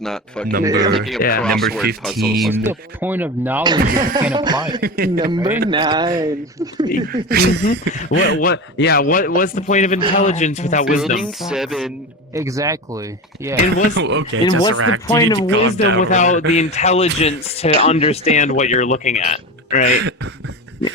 Let's not fucking Number- thinking of yeah, number crossword 15. puzzles. What's the point of knowledge if you can't apply it? Number Right? 9. What's the point of intelligence without wisdom? Building 7. Exactly. Yeah. And what's Okay, and what's the Tesseract, you point need of to calm wisdom down over without there. the intelligence to understand what you're looking at, right?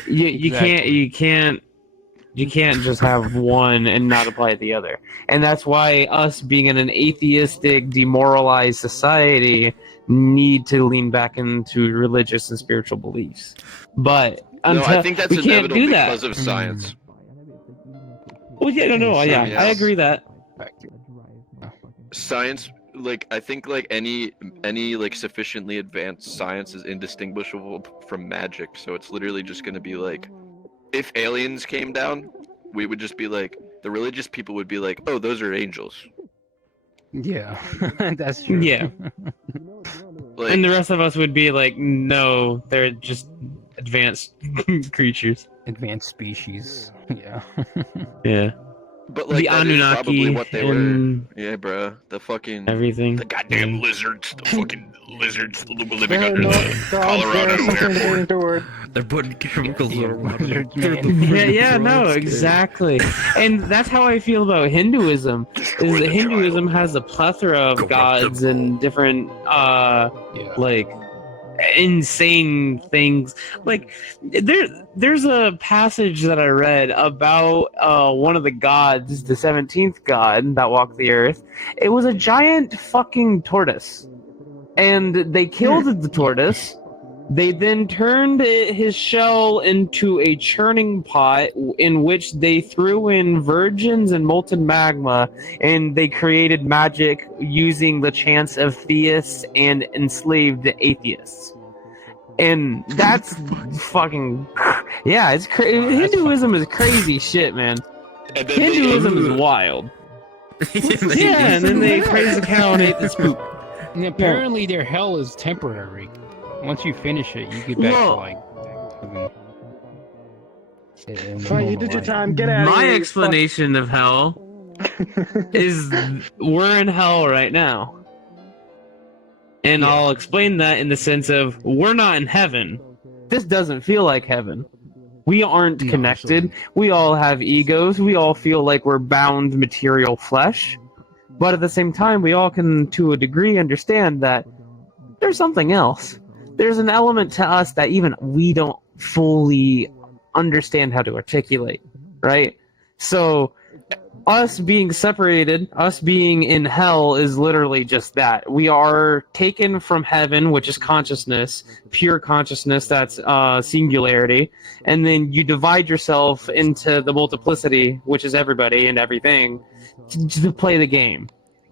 You Exactly. can't just have one and not apply the other. And that's why us being in an atheistic, demoralized society need to lean back into religious and spiritual beliefs. But No, until I think that's we can't inevitable do that. because of science. Well, yeah, I agree that. Science, like, I think like any like sufficiently advanced science is indistinguishable from magic. So it's literally just gonna be like, if aliens came down, we would just be like, the religious people would be like, oh, those are angels. Yeah. That's true. Yeah. Like, And the rest of us would be like, no, they're just advanced creatures. Advanced species. Yeah. Yeah. but like The that is probably Anunnaki what they and were. Yeah, bruh. The fucking everything. the goddamn lizards, the fucking lizards living There are under no the dogs Colorado there, something airport. to word. They're putting chemicals Yeah, all over lizard through man. the Yeah, no, frogs. exactly. And that's how I feel about Hinduism. Destroy Is that the Hinduism child. has a plethora of Corrupt gods them. and different Yeah. like insane things. Like there's a passage that I read about one of the gods, the 17th god that walked the earth. It was a giant fucking tortoise. And they killed the tortoise. They then turned his shell into a churning pot in which they threw in virgins and molten magma, and they created magic using the chants of theists and enslaved atheists. And that's fucking yeah, it's crazy. That's Hinduism is crazy shit, man. And then they Hinduism is wild. Yeah, and then they praise the cow and ate the spook. And apparently their hell is temporary. Once you finish it, you get back Well- to like. Fine, you did your time. Get out of My here. you explanation of hell fuck. is we're in hell right now. And Yeah. I'll explain that in the sense of we're not in heaven. This doesn't feel like heaven. We aren't No, connected. absolutely. We all have egos. We all feel like we're bound material flesh. But at the same time, we all can, to a degree, understand that there's something else. There's an element to us that even we don't fully understand how to articulate, right? So, us being separated, us being in hell is literally just that. We are taken from heaven, which is consciousness, pure consciousness, that's singularity, and then you divide yourself into the multiplicity, which is everybody and everything, to play the game,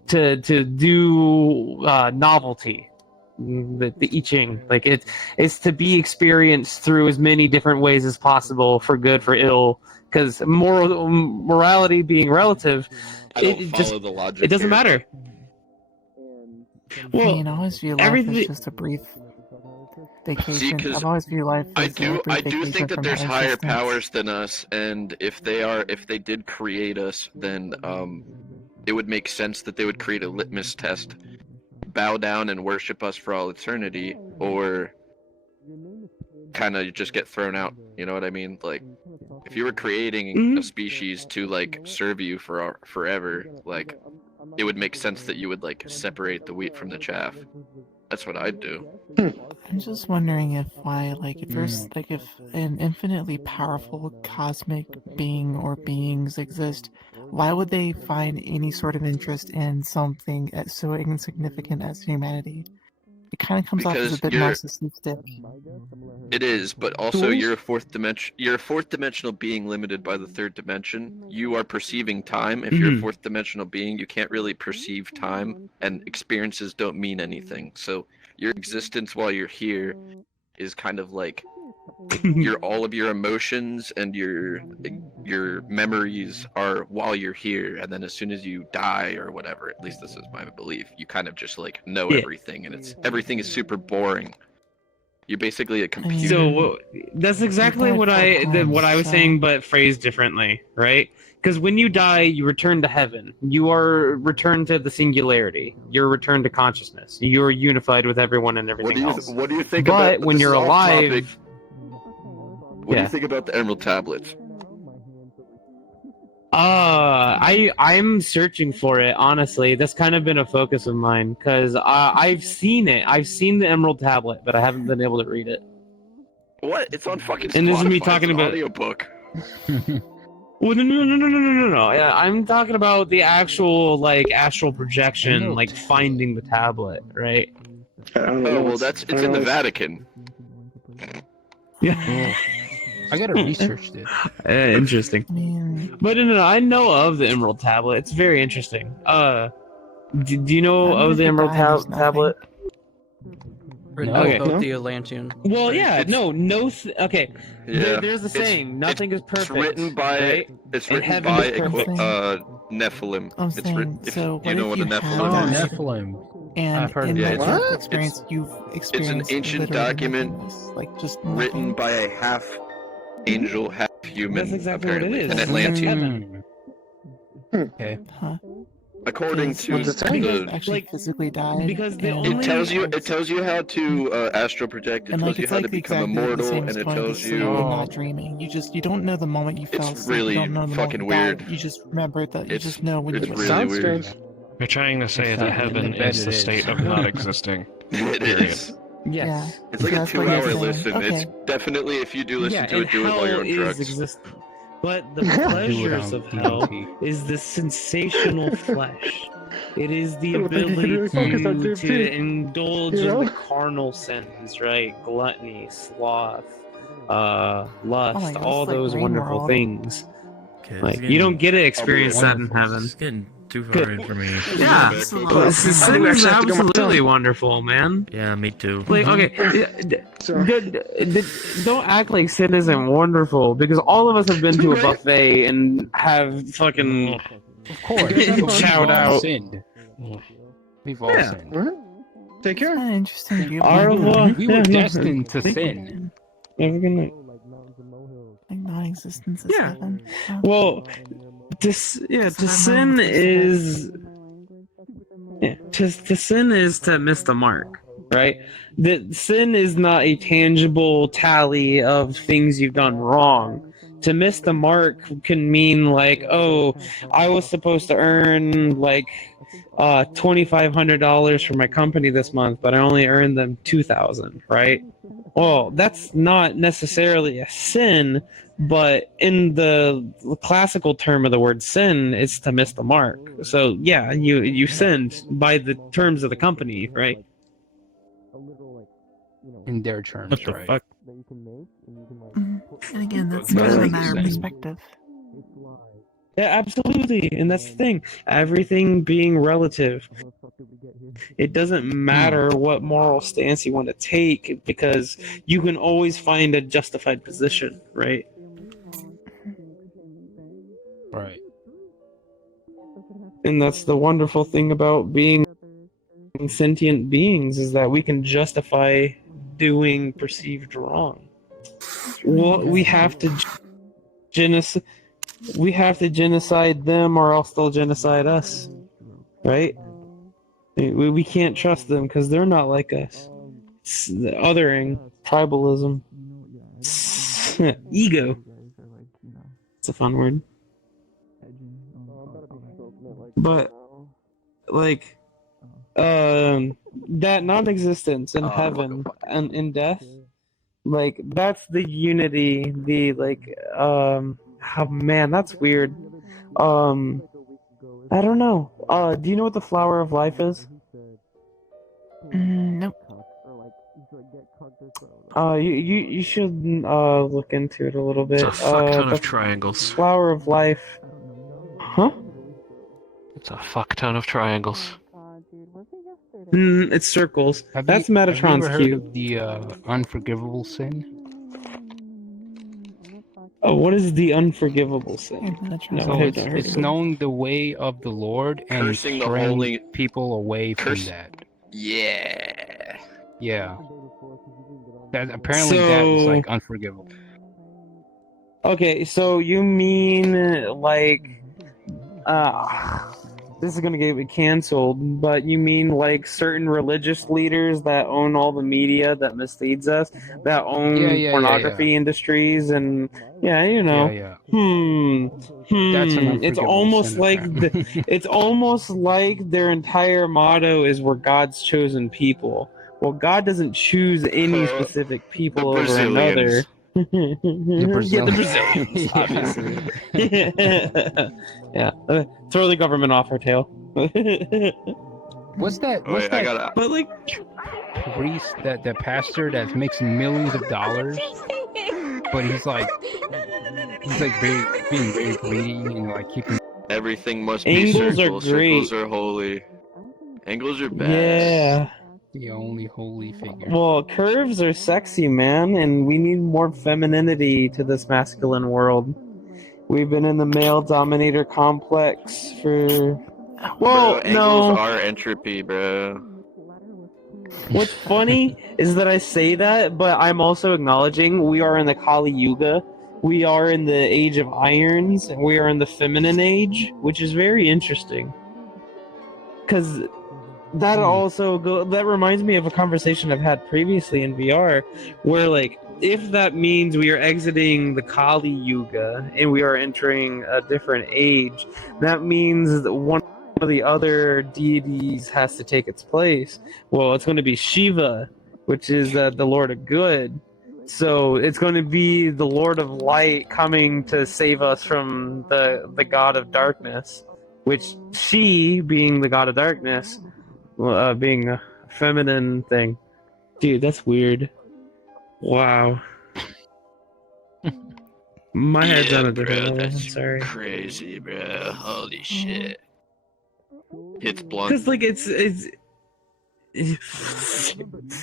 to do novelty, the I Ching. Like it's to be experienced through as many different ways as possible, for good, for ill. Because morality being relative, I don't it follow just the logic. it doesn't here. matter. I Well, mean, I always view life everything- as just a brief vacation. 'cause I've always viewed life I as a do brief think vacation that from there's our higher existence. powers than us, and if they did create us, then it would make sense that they would create a litmus test, bow down and worship us for all eternity, or kind of just get thrown out. You know what I mean? Like, if you were creating Mhm. a species to like serve you for forever, like, it would make sense that you would like separate the wheat from the chaff. That's what I'd do. I'm just wondering if if an infinitely powerful cosmic being or beings exist, why would they find any sort of interest in something as so insignificant as humanity? It kind of comes off as a Because bit you're- narcissistic. It is, but also Tools? you're a fourth dimension. You're a fourth dimensional being limited by the third dimension. You are perceiving time. If you're a Mhm. fourth dimensional being, you can't really perceive time, and experiences don't mean anything. So your existence while you're here is kind of like all of your emotions and your memories are while you're here, and then as soon as you die or whatever, at least this is my belief, you kind of just like know Yeah. everything, and everything is super boring. You're basically a I computer. mean, So that's exactly died what 4 what I was times, saying, so- but phrased differently, right? Because when you die, you return to heaven. You are returned to the singularity. You're returned to consciousness. You're unified with everyone and everything else. What do you think But about? when this you're is off alive, topic. What do Yeah. you think about the Emerald Tablets? I'm searching for it. Honestly, that's kind of been a focus of mine because I've seen it. I've seen the Emerald Tablet, but I haven't been able to read it. What? It's on fucking Spotify. And this is me It's talking an about- audiobook. Well, no. Yeah, I'm talking about the actual like astral projection, like finding the tablet, right? I don't Oh know. well, it's in the Vatican. Yeah. I gotta research this. Interesting. I mean, But no, I know of the Emerald Tablet. It's very interesting. Do you know I mean, of the if you Emerald die, there's nothing. Tablet? Written No. all Okay. about No? the Atlantean. Well, yeah, It's- okay. Yeah. There's a saying, nothing is perfect. It's written by right? it's And written heaven by is a perfect. Nephilim. I'm It's saying, written. If so you what know if what a you have Nephilim Oh, is. died? Nephilim. And I've heard in of Yeah, that it's- dark What? experience, you've experienced ancient literally document nothingness, like just Written nothing. by a half angel, half human. That's exactly what it apparently, is. an It's Atlantean. heaven. Okay. Huh? According Because to What's it say? you the, actually Like, physically died. because the and- it only- tells you how to astral project. It And tells like you it's how like to become exactly the immortal, same and as it going to tells sleep you. and not dreaming. You don't know the moment you fell It's asleep. really You don't know the moment fucking you died. weird. You just remember that. You It's- just know when it's you really Sounds weird. strange. You're trying to say It's that not- heaven I bet is it the is. state of not existing. It Period. is. Yes. It's like a That's what you're 2-hour saying. listen. It's Okay. definitely if you do listen Yeah, to it, and do it while you're on hell drugs. is existing. But the Do it pleasures on of hell DMT. is the sensational flesh. It is the I don't think you can ability really focus on to DMT, indulge you know? in the carnal sins, right? Gluttony, sloth, lust, my God, all it's like those Rain wonderful World. things. Okay, Like it's you don't get to experience that in wonderful. heaven. It's getting too far in for me. Yeah, It's a Well, sin I do is actually have to go absolutely myself. wonderful, man. Yeah, me too. Like, okay, So, don't act like sin isn't wonderful because all of us have been to a Right? buffet and have fucking Of course. Shout We've all out. sinned. We've all Yeah. sinned. what? Take care. Kind of interesting. Do you Au believe in revoir. We were Yeah. destined to sin. Have a good night. like non-existence is Yeah. heaven? Huh? Well, to sin is to sin is to miss the mark, right? The sin is not a tangible tally of things you've done wrong. To miss the mark can mean like, oh, I was supposed to earn like $2,500 for my company this month, but I only earned them $2,000, right? Well, that's not necessarily a sin, but in the classical term of the word sin, it's to miss the mark. So yeah, you sinned by the terms of the company, right? In their terms, What the right? fuck? Mhm. And again, that's But just a like matter of you're saying- perspective. Yeah, absolutely, and that's the thing. Everything being relative. It doesn't matter what moral stance you want to take because you can always find a justified position, right? Right. And that's the wonderful thing about being sentient beings is that we can justify doing perceived wrong. Well, we have to genocide them or else they'll genocide us, right? We can't trust them because they're not like us. It's the othering, tribalism, ego. It's a fun word. But like that non-existence in heaven and in death, like that's the unity, the like oh man, that's weird. I don't know. Do you know what the flower of life is? Nope. You should look into it a little bit. It's a fuck ton The of triangles. flower of life. Huh? It's a fuck ton of triangles. It's circles. That's Have you Metatron's ever heard cube. of the unforgivable sin? Oh, what is the unforgivable sin? No, So I it's, haven't heard it's of it. knowing the way of the Lord and Cursing the straying holy- people away from Curse- that. Yeah. Yeah. That apparently that is So- like unforgivable. Okay, so you mean like this is gonna get me canceled, but you mean like certain religious leaders that own all the media that misleads us, that own Yeah, pornography industries, and you know, Yeah. That's an It's unforgivable almost sin, like apparently. it's almost like their entire motto is "We're God's chosen people." Well, God doesn't choose any specific people The over another. Brazilians. Yeah, the Brazilians, obviously. Yeah, throw the government off our tail. What's that? Oh, What's wait, I that gotta. But like, priest, that pastor that makes millions of dollars, but he's like being very greedy and like keeping. Everything must Angles be are circle. great. Circles are holy. Angles are bad. yeah. The only holy figure. Well, curves are sexy, man, and we need more femininity to this masculine world. We've been in the male dominator complex for. Well, Bro, angles no. are entropy, bro. What's funny is that I say that, but I'm also acknowledging we are in the Kali Yuga. We are in the age of irons, and we are in the feminine age, which is very interesting. Because that that reminds me of a conversation I've had previously in VR, where like if that means we are exiting the Kali Yuga and we are entering a different age, that means that one of the other deities has to take its place. Well, it's going to be Shiva, which is the Lord of Good. So it's going to be the Lord of Light coming to save us from the God of Darkness, which she, being the God of Darkness, being a feminine thing. Dude, that's weird. Wow. My head's on a different level. I'm That's sorry. crazy, bro. Holy shit. It's blunt. Because like it's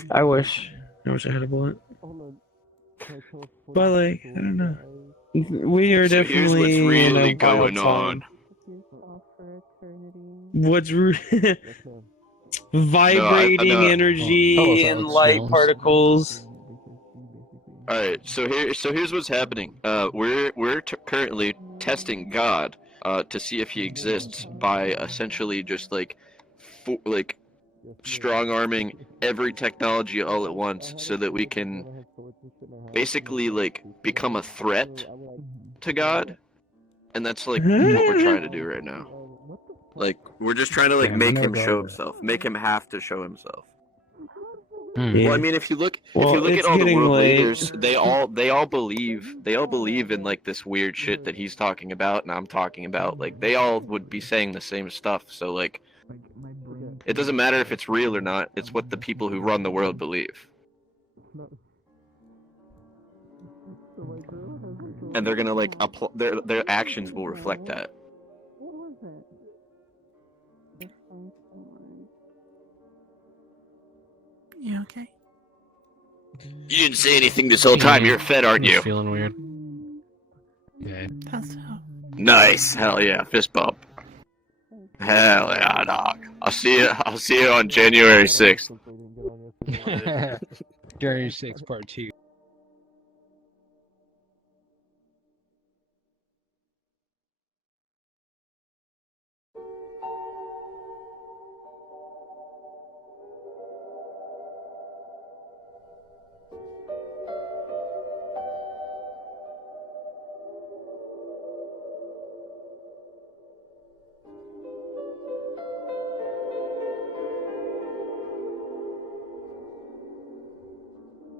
I wish I had a bullet. But like I don't know. We are So here's definitely what's in really a going wild on. time. What's vibrating No. energy and light particles. All right, so here's what's happening. We're currently testing God to see if he exists by essentially just like strong arming every technology all at once, so that we can basically like become a threat to God, and that's like what we're trying to do right now. Like we're just trying to like Damn, I make never him got show that. himself, make him have to show himself. Yeah. Well, I mean, if you look Well, at it's all the getting world late. leaders, they all believe in like this weird shit that he's talking about and I'm talking about. Like they all would be saying the same stuff. So like, it doesn't matter if it's real or not. It's what the people who run the world believe, and they're gonna like their actions will reflect that. You okay? You didn't say anything this whole time. You're fed, aren't He's you? feeling weird. Yeah. That's Nice. Hell yeah. Fist bump. Hell yeah, dog. I'll see you on January 6th. January 6th, part 2.